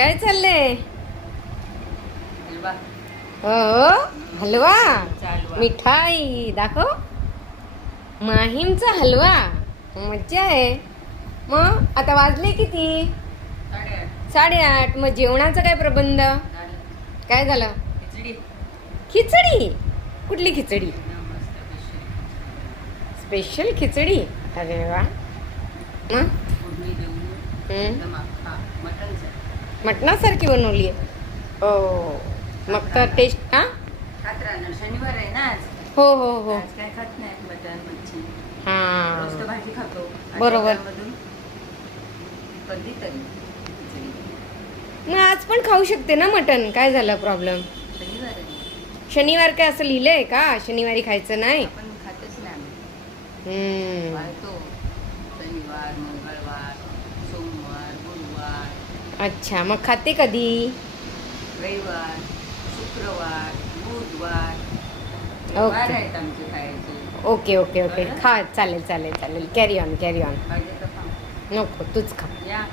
काय चाललंय? हलवा. हो हलवा, हलवा. मिठाई दाखव. माहीमचा हलवा, मज्जा आहे. मग आता वाजले किती? 8:30. 8:30. मग जेवणाचा काय प्रबंध? झालं. काय झालं? खिचडी. खिचडी? कुठली खिचडी? मस्त खिचडी. स्पेशल खिचडी? अरे वा. मग फोडणी देऊन एकदम अख्खा मटणचं. मटणासारखी बनवली आहे. ओ मग तर टेस्ट हा. खात राहणार. शनिवार आहे ना आज. हो हो हो. आज काय खात नाही मटण मच्छी. रोज तर हा भाजी खातो. बरोबर. आठवड्यामधून कधीतरी खिचडी. मग आज पण खाऊ शकते ना मटण, काय झालं प्रॉब्लेम? शनिवार आहे. शनिवार काय असं लिहिलंय का शनिवारी खायचं नाही? आपण खातच नाही आम्ही. हम्म. पाळतो. शनिवार, मंगळवार, सोमवार, गुरुवार, अच्छा, मग खाते कधी? रविवार, शुक्रवार, बुधवार. ओके. वार आहेत आमचे खायचे. ओके ओके ओके, खा. चालेल चालेल चालेल. Carry on carry on. पाहिजे तर खा. नको, तूच खा. या.